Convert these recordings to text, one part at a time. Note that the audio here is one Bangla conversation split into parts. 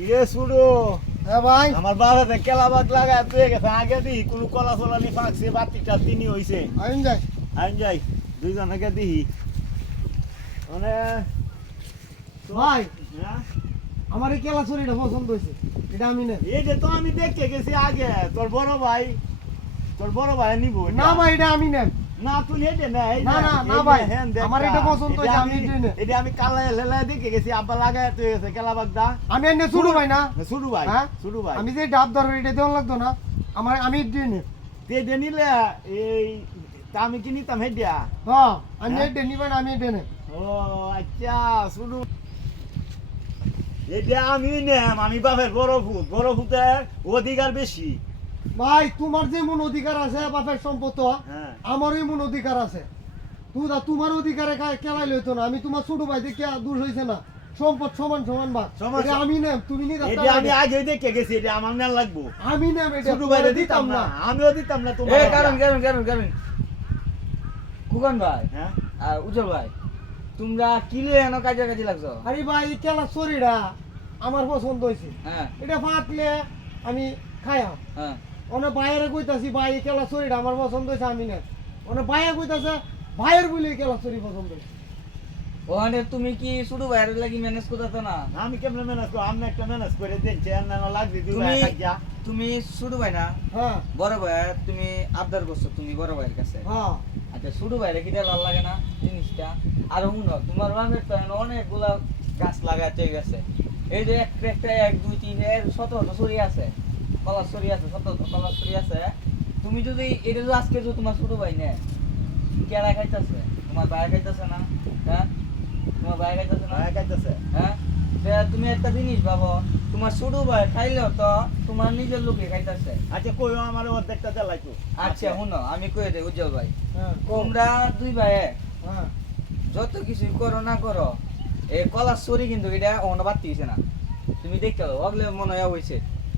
ইয়ে শুরু হ্যাঁ ভাই আমার বাবাতে কেলাবাগ লাগায় পেয়ে গেছে আগে দিই কোনো কলা চলা নি ফাঁকছে বাতিটা তিনি হইছে আইন যাই আইন যাই দুইজনকে দিই মানে ভাই হ্যাঁ? আমার এই কেলা চুরিটা পছন্দ হয়েছে এটা আমি নেব এই যে তো আমি দেখে গেছি আগে তোর বড় ভাই নিব না ভাই এটা আমি নেব না তুই হেঁটে না এই না, যে, না, না এই যে, ভাই, হ্যাঁ, দেখ আমার না, এটা পছন্দ হয়েছে, আমি আমি- এটাই নেব। এটা আমি কালায় লেলায় দেখে গেছি আব্বা লাগায় তুই গেছে কেলাবাগ দা আমি এনে শুরু ভাই না শুরু ভাই হ্যাঁ? শুরু ভাই আমি যে ডাব ধরো এটা দেওয়া লাগতো না আমি এটাই নেব তে নিলে এই তা আমি কি নিতাম হেডিয়া হ্যাঁ আমি হ্যাঁ? এটা নিবেন আমি এটা নেব ও আচ্ছা শুরু এটা আমি নেম আমি বাপের বড় ভূতের অধিকার বেশি ভাই তোমার যে মন অধিকার আছে বাপের সম্পদ হ্যাঁ আমারই মন অধিকার আছে তোমার অধিকারে কেলাই লইতো না আমি তোমার ছোট ভাই দেখে দূর হয়েছে না সম্পদ সমান সমান ভাগ সমান এটা আমি নেব তুমি নি এটা আমি আগে দেখে গেছি এটা আমার না লাগবো আমি নেব এটা ছোট ভাইরে তোমারে দিতাম না আমিও দিতাম না তোমার খুকন ভাই হ্যাঁ আর উজ্জ্বল ভাই তোমরা কিলে এনো কাজে কাজে লাগছো আরে ভাই এই কেলা শরীরটা আমার পছন্দ হয়েছে হ্যাঁ এটা ফাটলে আমি খাইয়াম হ্যাঁ অনেক বাইরে কইতাছি ভাই এই কেলা শরীরটা আমার পছন্দ হয়েছে আমি নেব অনেক বাইরে কইতাছে ভাইয়ের বলে এই কেলা শরীর পছন্দ হয়েছে ওখানে তুমি কি শুধু বাইরে লাগি ম্যানেজ করতে না আমি কেমনে ম্যানেজ করব আমি একটা ম্যানেজ করে দিচ্ছি আর না লাগবে দুই তুমি ভাই খাইয়া তুমি শুধু ভাই না হ্যাঁ বড় ভাই তুমি আবদার করছো তুমি বড় ভাইয়ের কাছে হ্যাঁ আচ্ছা শুধু বাইরে কি ভালো লাগে না জিনিসটা আর শুনো তোমার বাপের তো এখন অনেকগুলা গাছ লাগাতে গেছে এই যে একটা একটা 1 2 3 এর 17 সরি আছে কলার সরি আছে 17 কলার সরি আছে তুমি যদি এটা যদি আজকে যদি তোমার শুরু ভাই নে কেলা খাইতেছে তোমার ভাই খাইতেছে না হ্যাঁ তোমার ভাই খাইতেছে না ভাই খাইতেছে হ্যাঁ তা তুমি একটা জিনিস ভাবো তোমার ছোট ভাই খাইলেও তো তোমার নিজের লোকে খাইতেছে আচ্ছা কইও আমার অর্ধেকটা জ্বালাইতো আচ্ছা শুনো আমি কয়ে দেই উজ্জ্বল ভাই হ্যাঁ কম তোমরা দুই ভাই হ্যাঁ যত কিছু করো না করো এই কলার সরি কিন্তু এটা অন্য বাড়তি হয়েছে না তুমি দেখতে পাবো অগলে মনে হয় হয়েছে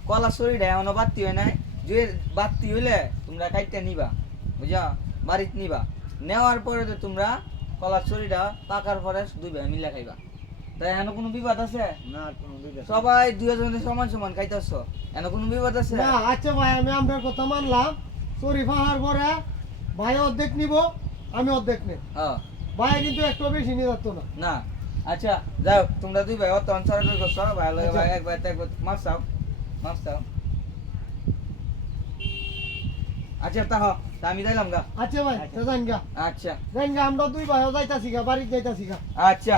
কলার সরিটা অন্য বাড়তি হয় নাই যে বাড়তি হইলে তোমরা খাইতে নিবা বুঝা বাড়িতে নিবা নেওয়ার পরে তো তোমরা কলার সরিটা পাকার পরে দুই ভাই মিলে খাইবা তাই এন কোনো বিবাদ আছে না আর কোনো বিবেক সবাই দুজনে সমান সমান খাইতেছ এন কোনো বিবাদ আছে না আচ্ছা ভাই আমি আপনার কথা মানলাম চুরি ফাহার পরে ভাই অর্ধেক নিব আমি অর্ধেক নেব হ্যাঁ ভাই কিন্তু একটু বেশি নিয়ে যাচ্ছ না না আচ্ছা যাও তোমরা দুই ভাই অত অঞ্চল করছো ভাই লাগে আচ্ছা। ভাই একবার মাছ চাও আচ্ছা তা আমি যাইলাম গা আচ্ছা ভাই আচ্ছা। যাইন গা আচ্ছা যাইন গা আমরা দুই ভাই যাইতাছি গা বাড়ি যাইতাছি গা আচ্ছা